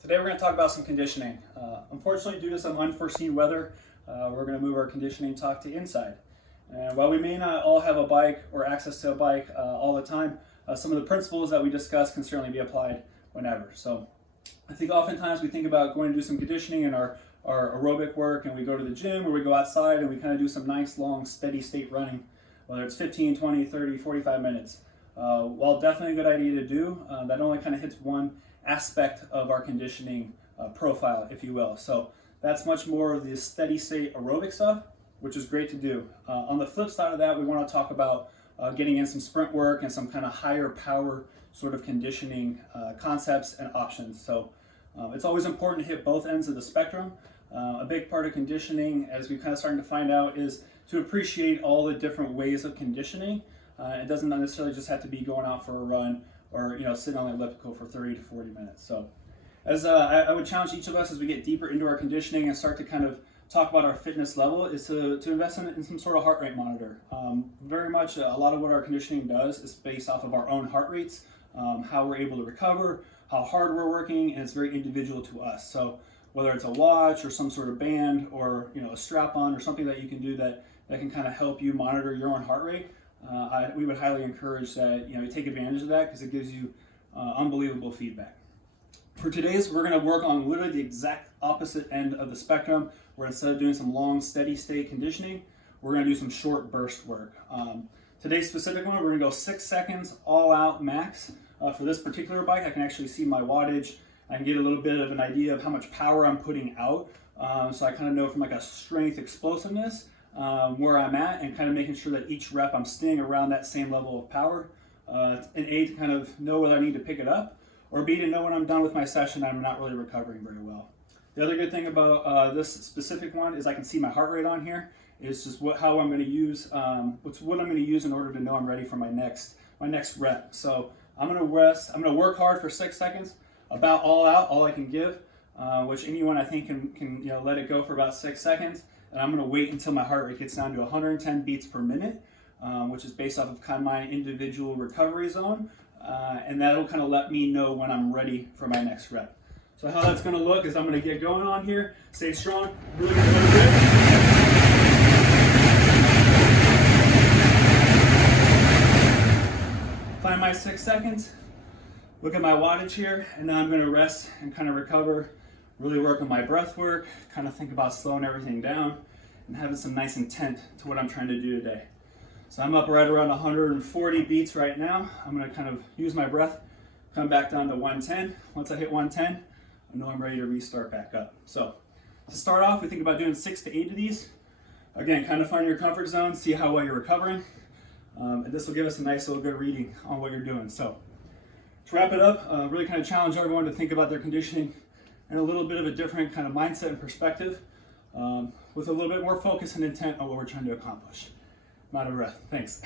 Today we're going to talk about some conditioning. Unfortunately, due to some unforeseen weather, we're going to move our conditioning talk to inside. And while we may not all have a bike or access to a bike all the time, some of the principles that we discuss can certainly be applied whenever. So I think oftentimes we think about going to do some conditioning in our aerobic work, and we go to the gym or we go outside and we kind of do some nice long steady state running, whether it's 15, 20, 30, 45 minutes. While definitely a good idea to do, that only kind of hits one aspect of our conditioning profile, if you will. So that's much more of the steady state aerobic stuff, which is great to do. On the flip side of that, we want to talk about getting in some sprint work and some kind of higher power sort of conditioning concepts and options. So it's always important to hit both ends of the spectrum. A big part of conditioning, as we're kind of starting to find out, is to appreciate all the different ways of conditioning. It doesn't necessarily just have to be going out for a run or sitting on the elliptical for 30 to 40 minutes. So as I would challenge each of us as we get deeper into our conditioning and start to kind of talk about our fitness level is to invest in some sort of heart rate monitor. Very much a lot of what our conditioning does is based off of our own heart rates, how we're able to recover, how hard we're working, and it's very individual to us. So whether it's a watch or some sort of band or a strap on or something that you can do that can kind of help you monitor your own heart rate, we would highly encourage that you take advantage of that because it gives you unbelievable feedback. For today's, we're going to work on literally the exact opposite end of the spectrum, where instead of doing some long steady state conditioning, we're going to do some short burst work. Today's specific one, we're going to go 6 seconds all out max. For this particular bike, I can actually see my wattage. I can get a little bit of an idea of how much power I'm putting out. So I kind of know from like a strength explosiveness where I'm at, and kind of making sure that each rep I'm staying around that same level of power. And A, to kind of know whether I need to pick it up, or B, to know when I'm done with my session I'm not really recovering very well. The other good thing about this specific one is I can see my heart rate on here. It's just how I'm going to use what I'm going to use in order to know I'm ready for my next rep. So I'm going to rest. I'm going to work hard for 6 seconds, about all out, all I can give, which anyone I think can let it go for about 6 seconds. And I'm going to wait until my heart rate gets down to 110 beats per minute, which is based off of kind of my individual recovery zone. And that'll kind of let me know when I'm ready for my next rep. So how that's going to look is I'm going to get going on here, stay strong, really good. Find my 6 seconds, look at my wattage here, and then I'm going to rest and kind of recover, really work on my breath work, kind of think about slowing everything down and having some nice intent to what I'm trying to do today. So I'm up right around 140 beats right now. I'm going to kind of use my breath, come back down to 110. Once I hit 110, I know I'm ready to restart back up. So to start off, we think about doing 6 to 8 of these. Again, kind of find your comfort zone, see how well you're recovering. And this will give us a nice little good reading on what you're doing. So to wrap it up, really kind of challenge everyone to think about their conditioning and a little bit of a different kind of mindset and perspective, with a little bit more focus and intent on what we're trying to accomplish. I'm out of breath. Thanks.